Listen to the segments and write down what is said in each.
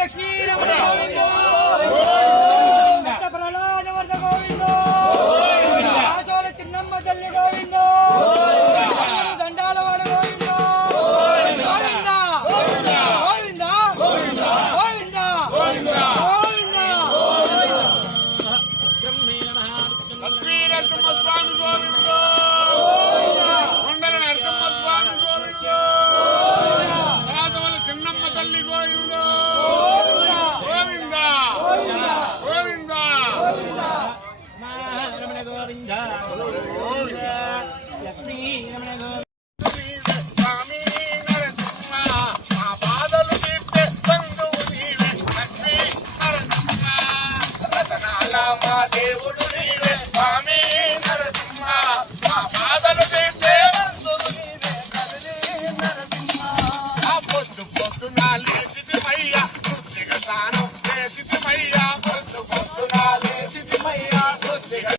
లక్ష్మీ రమణ గోవిందో ప్రహ్లాద వర్ధ గోవిందో ఆసోల చిన్నమ్మ తల్లి గోవిందో దండాల వాడ గోవిందో గోవిందా గోవిందా గోవిందా గోవిందా గోవిందా లక్ష్మీ నరసింహ స్వామి గోవిందో కొండల నరసింహ స్వామి గోవిందో ఆసోల చిన్నమ్మ తల్లి గోవిందో గోవిందా గోవిందా గోవిందా లక్ష్మీ రమణ స్వామి నరసింహ మా బాధలు తీర్చే బంధువు నీవే లక్ష్మీ నరసింహ రతనాల మా దేవుడు నీవే స్వామి నరసింహ మా బాధలు తీర్చే బంధువు నీవే కదిలి నరసింహ ఆ పొద్దు పొద్దున లేచితిమయ్యా శుద్ధిగా తాను లేచితిమయ్యా పొద్దు పొద్దున లేచితిమయ్యా శుద్ధిగా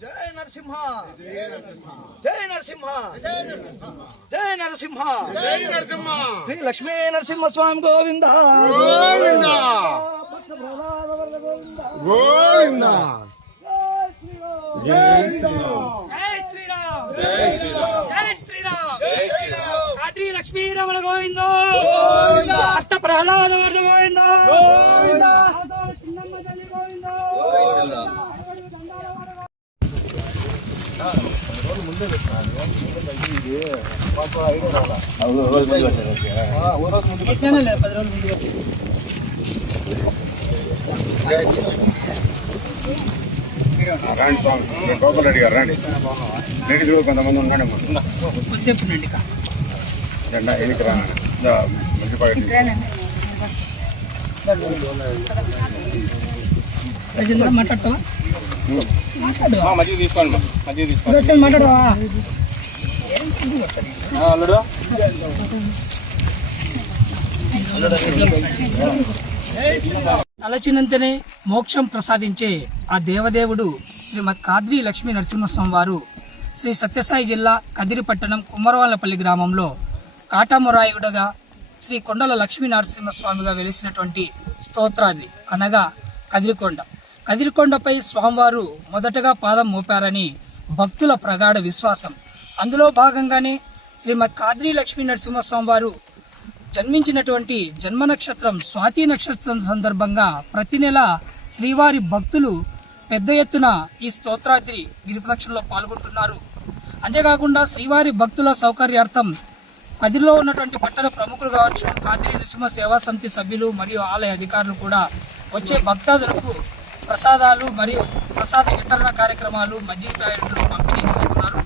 జై నరసింహ జై నరసింహ జై నరసింహ జై నరసింహ శ్రీ లక్ష్మీ నరసింహ స్వామి గోవింద గోవిందా గోవిందా జై శ్రీరామ్ జై శ్రీరామ్ జై శ్రీరామ్ జై శ్రీరామ్ జై శ్రీరామ్ కాద్రి లక్ష్మీ రమణ గోవిందో గోవిందా అత్త ప్రహ్లాద వర్ధ గోవిందో గోవిందా ఆసోల చిన్నమ్మ తల్లి గోవిందో గోవిందా రండి స్వామి గోపాల్ రెడ్డి గారు రండి లేడీస్ కూడా కొంతమంది ఉన్నాడు రెండా ఎన్నిక రా మున్సిపాలిటీ మధ్య తీసుకోండి మధ్య తీసుకోండి మాట్లాడవా తలచినంతనే మోక్షం ప్రసాదించే ఆ దేవదేవుడు శ్రీమద్ కాద్రి లక్ష్మీ నరసింహస్వామి వారు శ్రీ సత్యసాయి జిల్లా కదిరి పట్టణం కుమ్మరవాళ్లపల్లి గ్రామంలో కాటమురాయుడుగా శ్రీ కొండల లక్ష్మీ నరసింహస్వామిగా వెలిసినటువంటి స్తోత్రాద్రి అనగా కదిరికొండ. కదిరికొండపై స్వామివారు మొదటగా పాదం మోపారని భక్తుల ప్రగాఢ విశ్వాసం. అందులో భాగంగానే శ్రీమద్ కాద్రి లక్ష్మీ నరసింహస్వామి వారు జన్మించినటువంటి జన్మ నక్షత్రం స్వాతి నక్షత్రం సందర్భంగా ప్రతి నెల శ్రీవారి భక్తులు పెద్ద ఎత్తున ఈ స్తోత్రాద్రి గిరిప్రదక్షిణలో పాల్గొంటున్నారు. అంతేకాకుండా శ్రీవారి భక్తుల సౌకర్యార్థం కదిరిలో ఉన్నటువంటి పట్టణ ప్రముఖులు కావచ్చు, కాద్రి నరసింహ సేవా సమితి సభ్యులు మరియు ఆలయ అధికారులు కూడా వచ్చే భక్తాదులకు ప్రసాదాలు మరియు ప్రసాద వితరణ కార్యక్రమాలు మజ్జిగ ప్యాకెట్లు పంపిణీ చేసుకున్నారు.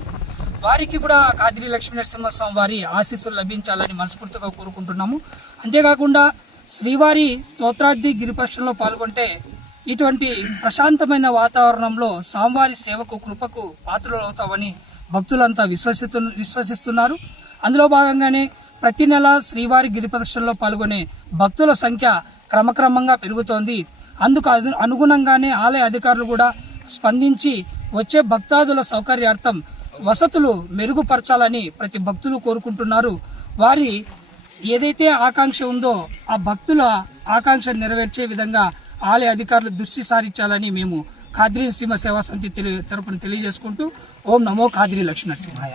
వారికి కూడా కాద్రి లక్ష్మీ నరసింహస్వామి వారి ఆశీస్సులు లభించాలని మనస్ఫూర్తిగా కోరుకుంటున్నాము. అంతేకాకుండా శ్రీవారి స్తోత్రాద్రి గిరిపక్షంలో పాల్గొంటే ఇటువంటి ప్రశాంతమైన వాతావరణంలో స్వామివారి సేవకు కృపకు పాత్రులవుతామని భక్తులంతా విశ్వసిస్తున్నారు. అందులో భాగంగానే ప్రతి నెల శ్రీవారి గిరిప్రదక్షిణలో పాల్గొనే భక్తుల సంఖ్య క్రమక్రమంగా పెరుగుతోంది. అందుకు అనుగుణంగానే ఆలయ అధికారులు కూడా స్పందించి వచ్చే భక్తాదుల సౌకర్యార్థం వసతులు మెరుగుపరచాలని ప్రతి భక్తులు కోరుకుంటున్నారు. వారి ఏదైతే ఆకాంక్ష ఉందో ఆ భక్తుల ఆకాంక్ష నెరవేర్చే విధంగా ఆలయ అధికారులు దృష్టి సారించాలని మేము కాద్రి నరసింహ సేవా సమితి తరపున తెలియజేసుకుంటూ ఓం నమో కాద్రి లక్ష్మీ నరసింహాయ.